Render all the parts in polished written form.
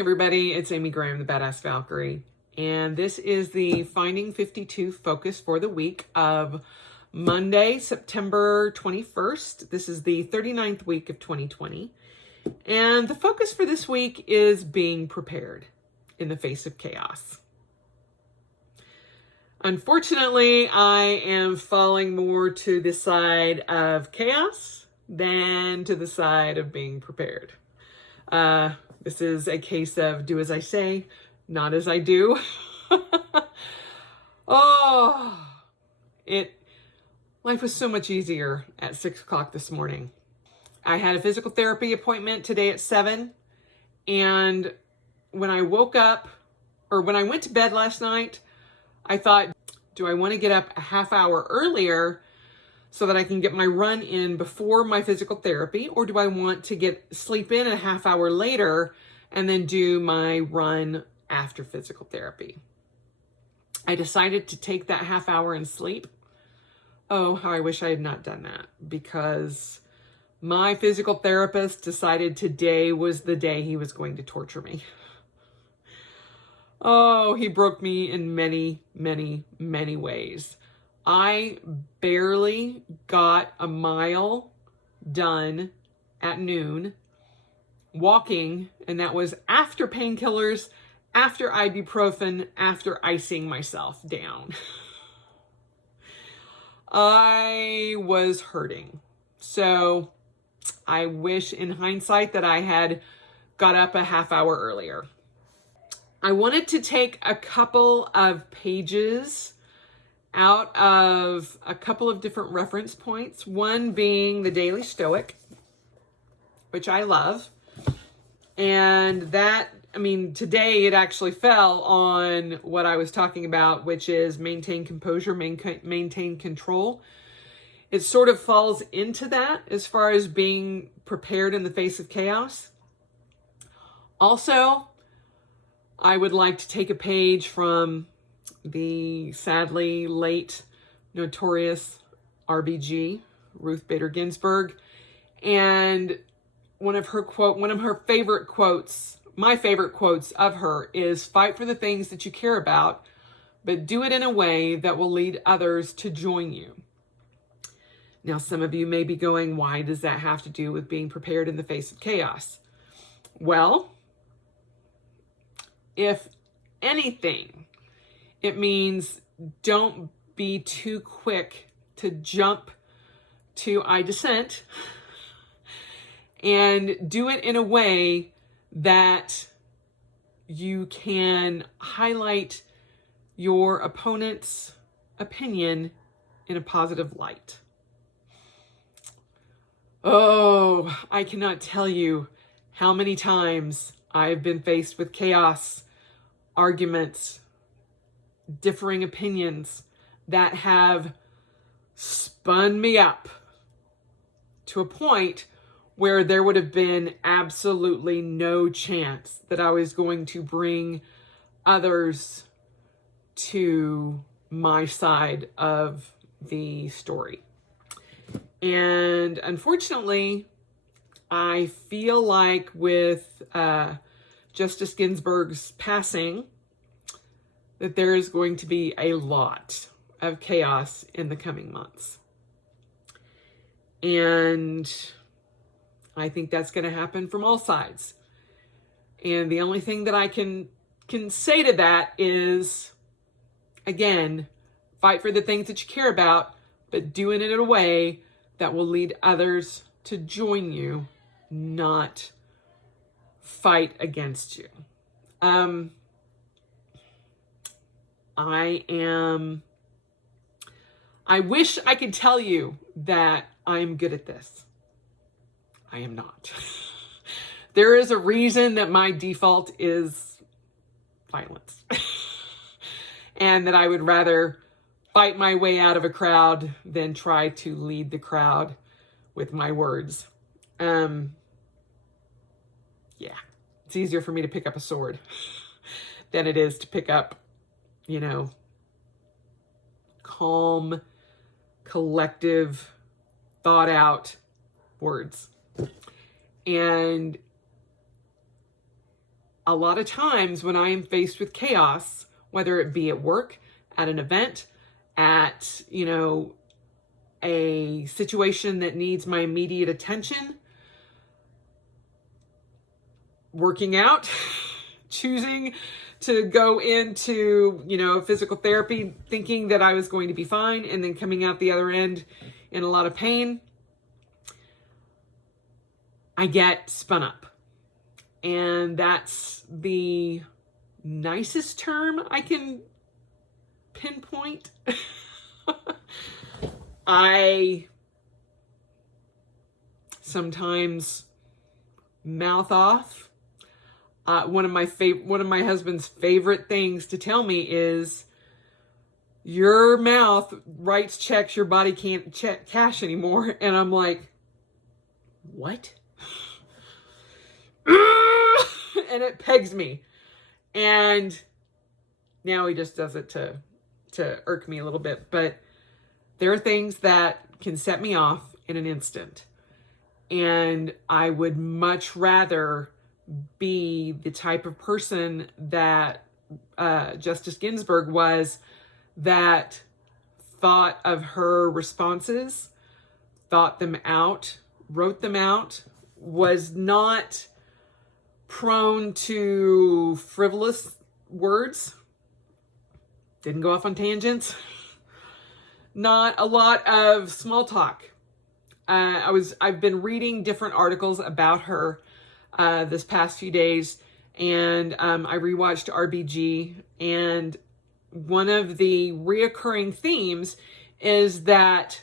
everybody, it's Amy Graham, the Badass Valkyrie, and this is the Finding 52 focus for the week of Monday, September 21st. This is the 39th week of 2020, and the focus for this week is being prepared in the face of chaos. Unfortunately, I am falling more to the side of chaos than to the side of being prepared. This is a case of do as I say, not as I do. Life was so much easier at 6 o'clock this morning. I had a physical therapy appointment today at 7. And when I woke up, or when I went to bed last night, I thought, do I want to get up a half hour earlier so that I can get my run in before my physical therapy? Or do I want to sleep in a half hour later and then do my run after physical therapy? I decided to take that half hour and sleep. Oh, how I wish I had not done that, because my physical therapist decided today was the day he was going to torture me. Oh, he broke me in many, many, many ways. I barely got a mile done at noon walking, and that was after painkillers, after ibuprofen, after icing myself down. I was hurting. So I wish in hindsight that I had got up a half hour earlier. I wanted to take a couple of pages out of a couple of different reference points, one being the Daily Stoic, which I love. And that, today it actually fell on what I was talking about, which is maintain composure, maintain control. It sort of falls into that as far as being prepared in the face of chaos. Also, I would like to take a page from the sadly late Notorious RBG, Ruth Bader Ginsburg, and one of her favorite quotes, my favorite quotes of her is, fight for the things that you care about, but do it in a way that will lead others to join you. Now, some of you may be going, why does that have to do with being prepared in the face of chaos? Well, if anything, it means don't be too quick to jump to I dissent, and do it in a way that you can highlight your opponent's opinion in a positive light. Oh, I cannot tell you how many times I've been faced with chaos, arguments, differing opinions that have spun me up to a point where there would have been absolutely no chance that I was going to bring others to my side of the story. And unfortunately, I feel like with Justice Ginsburg's passing, that there is going to be a lot of chaos in the coming months. And I think that's going to happen from all sides. And the only thing that I can say to that is, again, fight for the things that you care about, but do it in a way that will lead others to join you, not fight against you. I wish I could tell you that I'm good at this. I am not. There is a reason that my default is violence. And that I would rather fight my way out of a crowd than try to lead the crowd with my words. Yeah, it's easier for me to pick up a sword than it is to pick up, calm, collective, thought out words. And a lot of times when I am faced with chaos, whether it be at work, at an event, at, a situation that needs my immediate attention, working out, choosing to go into, physical therapy, thinking that I was going to be fine, and then coming out the other end in a lot of pain, I get spun up. And that's the nicest term I can pinpoint. I sometimes mouth off. One of my husband's favorite things to tell me is, your mouth writes checks your body can't cash anymore. And I'm like, what? And it pegs me. And now he just does it to irk me a little bit. But there are things that can set me off in an instant. And I would much rather be the type of person that Justice Ginsburg was, that thought of her responses, thought them out, wrote them out, was not prone to frivolous words, didn't go off on tangents, not a lot of small talk. I've been reading different articles about her this past few days, and I rewatched RBG, and one of the reoccurring themes is that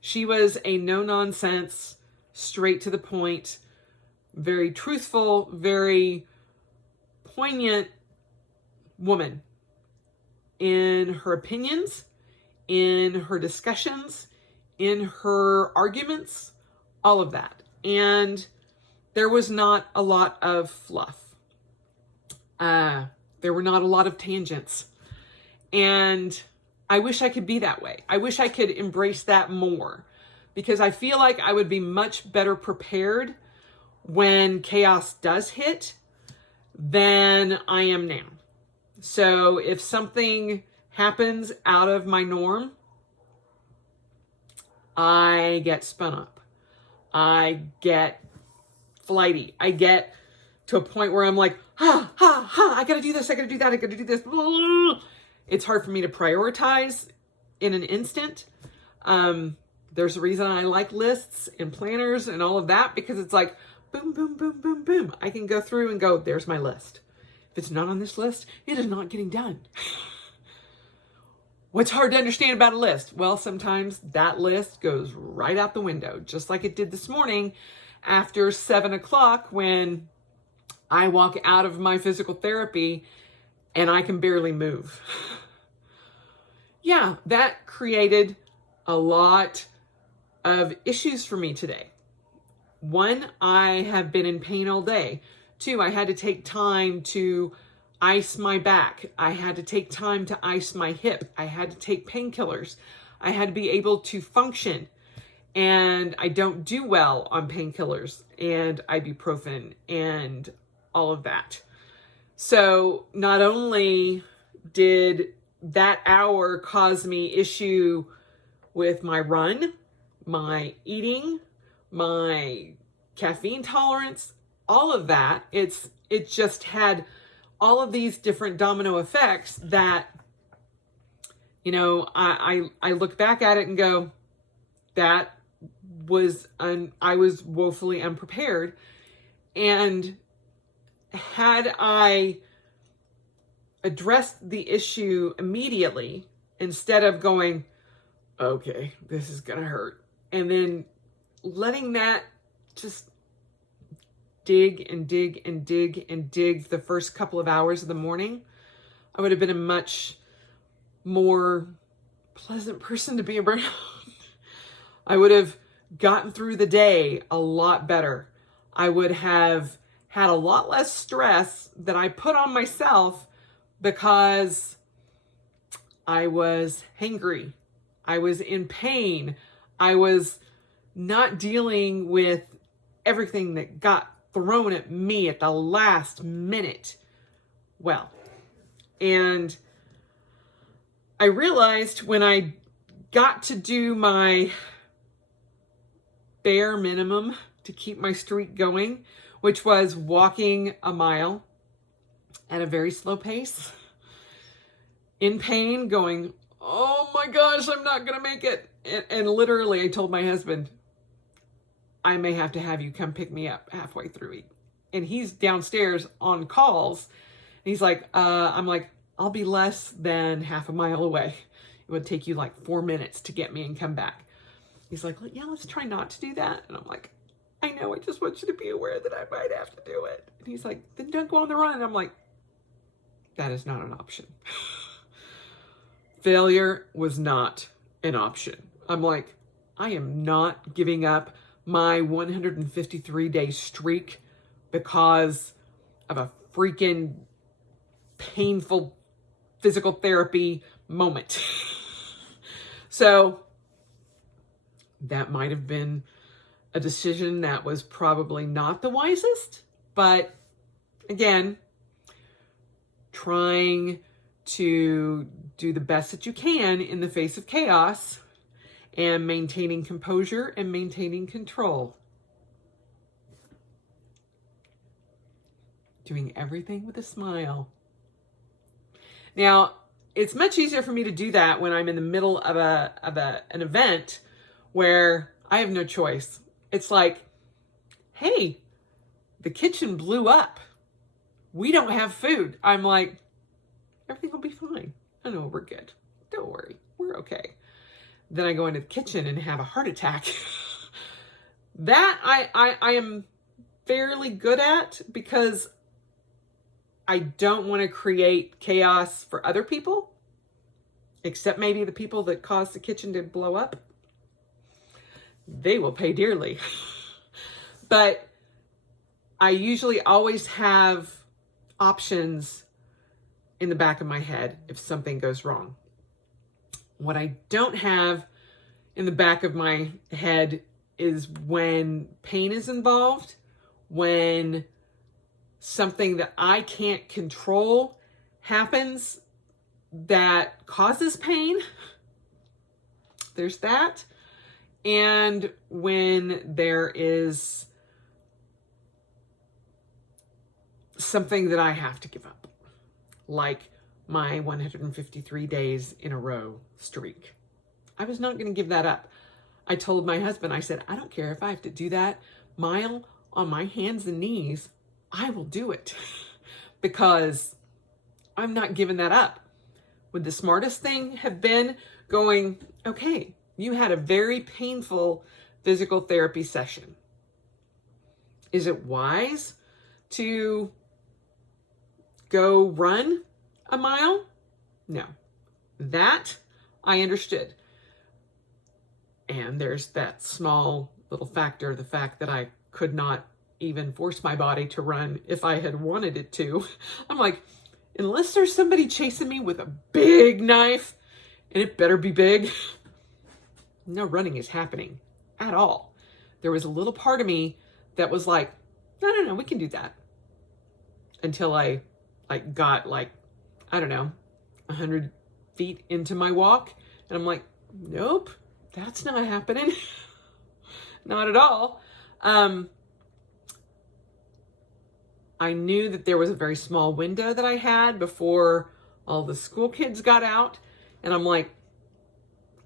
she was a no-nonsense, straight to the point, very truthful, very poignant woman in her opinions, in her discussions, in her arguments, all of that. And there was not a lot of fluff. There were not a lot of tangents. And I wish I could be that way. I wish I could embrace that more, because I feel like I would be much better prepared when chaos does hit than I am now. So if something happens out of my norm, I get spun up. I get flighty. I get to a point where I'm like, I gotta do this, I gotta do that, I gotta do this. It's hard for me to prioritize in an instant. There's a reason I like lists and planners and all of that, because it's like, boom, boom, boom, boom, boom. I can go through and go, there's my list. If it's not on this list, it is not getting done. What's hard to understand about a list? Well, sometimes that list goes right out the window, just like it did this morning after 7 o'clock, when I walk out of my physical therapy and I can barely move. Yeah, that created a lot of issues for me today. 1, I have been in pain all day. 2, I had to take time to ice my back. I had to take time to ice my hip. I had to take painkillers. I had to be able to function. And I don't do well on painkillers and ibuprofen and all of that. So not only did that hour cause me issue with my run, my eating, my caffeine tolerance, all of that, it just had all of these different domino effects that, I look back at it and go, that was, I was woefully unprepared. And had I addressed the issue immediately, instead of going, okay, this is going to hurt, and then letting that just dig and dig and dig and dig the first couple of hours of the morning, I would have been a much more pleasant person to be around. I would have gotten through the day a lot better. I would have had a lot less stress that I put on myself because I was hangry. I was in pain. I was not dealing with everything that got thrown at me at the last minute. Well, and I realized when I got to do my bare minimum to keep my streak going, which was walking a mile at a very slow pace, in pain, going, oh my gosh, I'm not going to make it. And literally, I told my husband, I may have to have you come pick me up halfway through. And he's downstairs on calls. And he's like, I'm like, I'll be less than half a mile away. It would take you like 4 minutes to get me and come back. He's like, yeah, let's try not to do that. And I'm like, I know, I just want you to be aware that I might have to do it. And he's like, then don't go on the run. And I'm like, that is not an option. Failure was not an option. I'm like, I am not giving up my 153-day streak because of a freaking painful physical therapy moment. So that might have been a decision that was probably not the wisest, but again, trying to do the best that you can in the face of chaos and maintaining composure and maintaining control. Doing everything with a smile. Now, it's much easier for me to do that when I'm in the middle of an event where I have no choice. It's like, hey, the kitchen blew up. We don't have food. I'm like, everything will be fine. I know we're good. Don't worry. We're okay. Then I go into the kitchen and have a heart attack. That I am fairly good at because I don't want to create chaos for other people, except maybe the people that caused the kitchen to blow up. They will pay dearly. But I usually always have options in the back of my head if something goes wrong. What I don't have in the back of my head is when pain is involved, when something that I can't control happens that causes pain. There's that. And when there is something that I have to give up, like my 153 days in a row streak. I was not going to give that up. I told my husband, I said, I don't care if I have to do that mile on my hands and knees. I will do it because I'm not giving that up. Would the smartest thing have been going, okay, you had a very painful physical therapy session. Is it wise to go run a mile? No. That I understood. And there's that small little factor, the fact that I could not even force my body to run if I had wanted it to. I'm like, unless there's somebody chasing me with a big knife, and it better be big, no running is happening at all. There was a little part of me that was like, no, we can do that. Until I got 100 feet into my walk, and I'm like, nope, that's not happening. Not at all. I knew that there was a very small window that I had before all the school kids got out. And I'm like,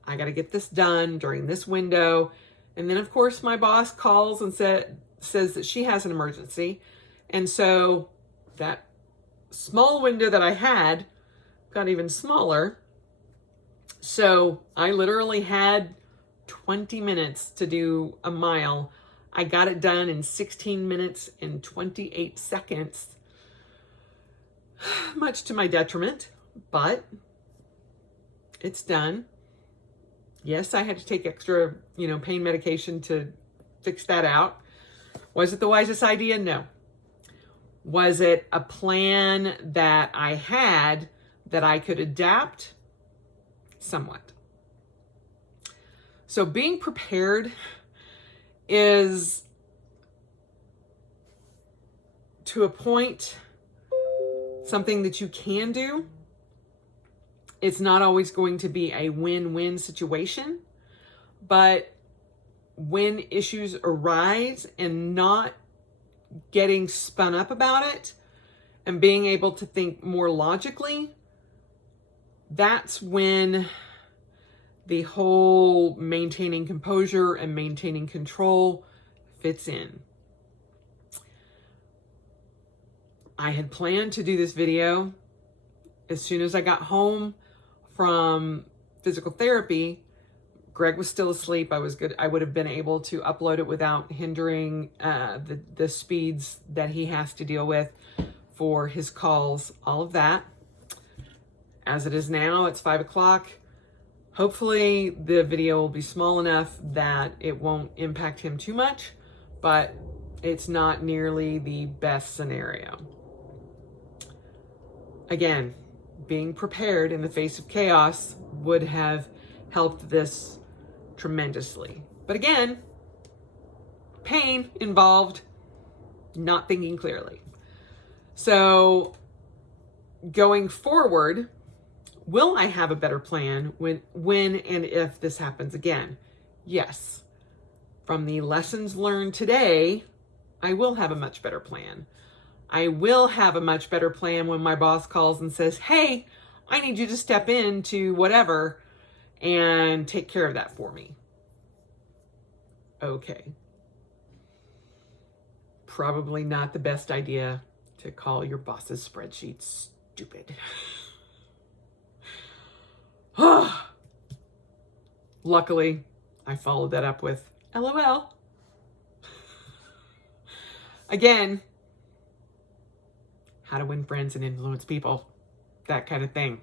I got to get this done during this window. And then, of course, my boss calls and says that she has an emergency. And so that small window that I had got even smaller. So I literally had 20 minutes to do a mile. I got it done in 16 minutes and 28 seconds, much to my detriment, but it's done. Yes, I had to take extra, pain medication to fix that out. Was it the wisest idea? No. Was it a plan that I had that I could adapt? Somewhat. So being prepared is to a point, something that you can do. It's not always going to be a win-win situation, but when issues arise and not getting spun up about it and being able to think more logically, that's when the whole maintaining composure and maintaining control fits in. I had planned to do this video as soon as I got home from physical therapy. Greg was still asleep. I was good. I would have been able to upload it without hindering the speeds that he has to deal with for his calls, all of that. As it is now, it's 5 o'clock. Hopefully the video will be small enough that it won't impact him too much, but it's not nearly the best scenario. Again, being prepared in the face of chaos would have helped this tremendously. But again, pain involved, not thinking clearly. So going forward, will I have a better plan when and if this happens again? Yes. From the lessons learned today, I will have a much better plan. I will have a much better plan when my boss calls and says, hey, I need you to step into whatever and take care of that for me. Okay. Probably not the best idea to call your boss's spreadsheet stupid. Luckily, I followed that up with LOL. Again, how to win friends and influence people, that kind of thing.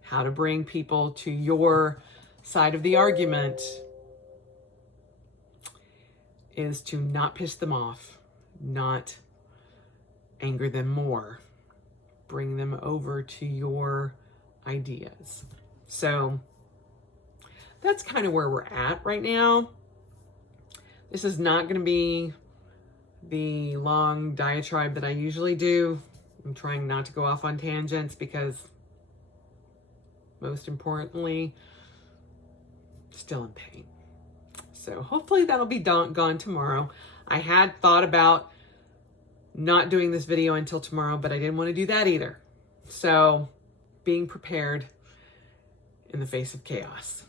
How to bring people to your side of the argument is to not piss them off, not anger them more, bring them over to your ideas. So that's kind of where we're at right now. This is not going to be the long diatribe that I usually do. I'm trying not to go off on tangents because, most importantly, still in pain. So hopefully that'll be gone tomorrow. I had thought about not doing this video until tomorrow, but I didn't want to do that either. So being prepared in the face of chaos.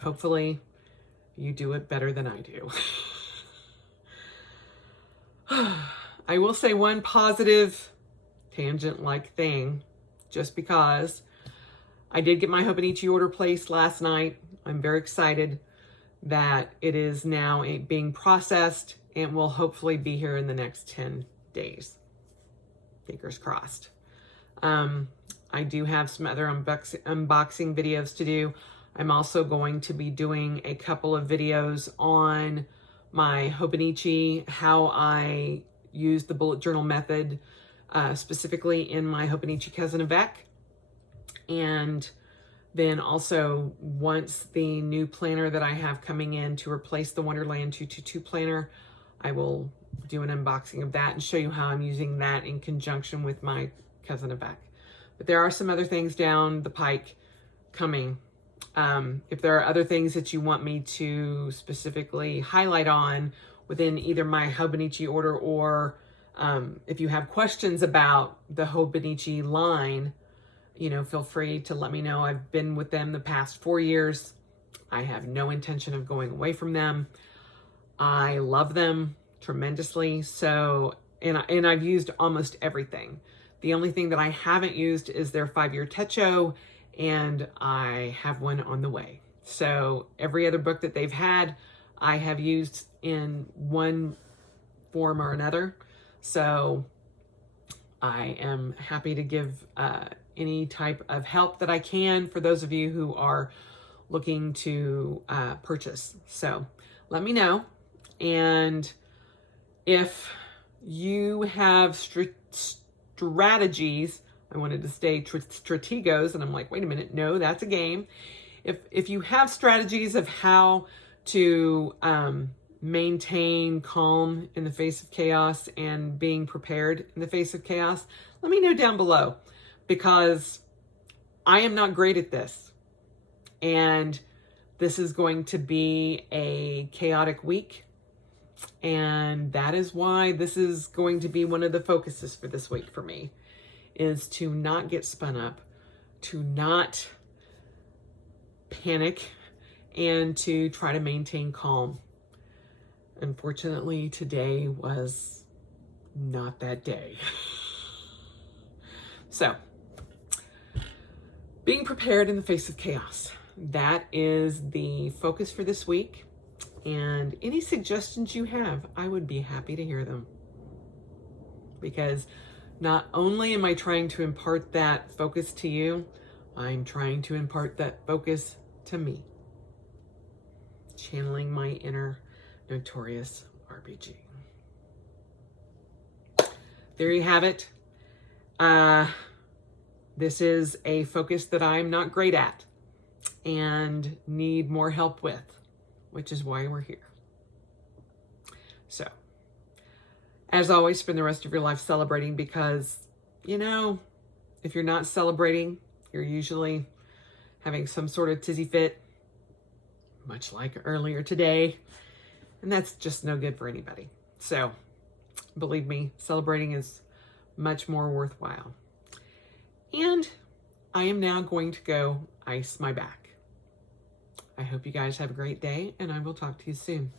Hopefully you do it better than I do. I will say one positive tangent-like thing, just because I did get my Hobonichi order placed last night. I'm very excited that it is now being processed and will hopefully be here in the next 10 days. Fingers crossed. I do have some other unboxing videos to do. I'm also going to be doing a couple of videos on my Hobonichi, how I use the bullet journal method, specifically in my Hobonichi Cousin Avec. And then also, once the new planner that I have coming in to replace the Wonderland 222 planner, I will do an unboxing of that and show you how I'm using that in conjunction with my Cousin Avec. But there are some other things down the pike coming. If there are other things that you want me to specifically highlight on within either my Hobonichi order or if you have questions about the Hobonichi line, feel free to let me know. I've been with them the past 4 years. I have no intention of going away from them. I love them tremendously. So, and I've used almost everything. The only thing that I haven't used is their 5-year Techo, and I have one on the way. So every other book that they've had, I have used in one form or another. So I am happy to give any type of help that I can for those of you who are looking to purchase. So let me know. And if you have strategies, I wanted to say strategos, and I'm like, wait a minute, no, that's a game. If you have strategies of how to maintain calm in the face of chaos and being prepared in the face of chaos? Let me know down below, because I am not great at this. And this is going to be a chaotic week. And that is why this is going to be one of the focuses for this week for me, is to not get spun up, to not panic, and to try to maintain calm. Unfortunately, today was not that day. So, being prepared in the face of chaos. That is the focus for this week. And any suggestions you have, I would be happy to hear them. Because not only am I trying to impart that focus to you, I'm trying to impart that focus to me. Channeling my inner Notorious RBG. There you have it. This is a focus that I'm not great at and need more help with, which is why we're here. So, as always, spend the rest of your life celebrating, because, you know, if you're not celebrating, you're usually having some sort of tizzy fit, much like earlier today, and that's just no good for anybody. So, believe me, celebrating is much more worthwhile. And I am now going to go ice my back. I hope you guys have a great day, and I will talk to you soon.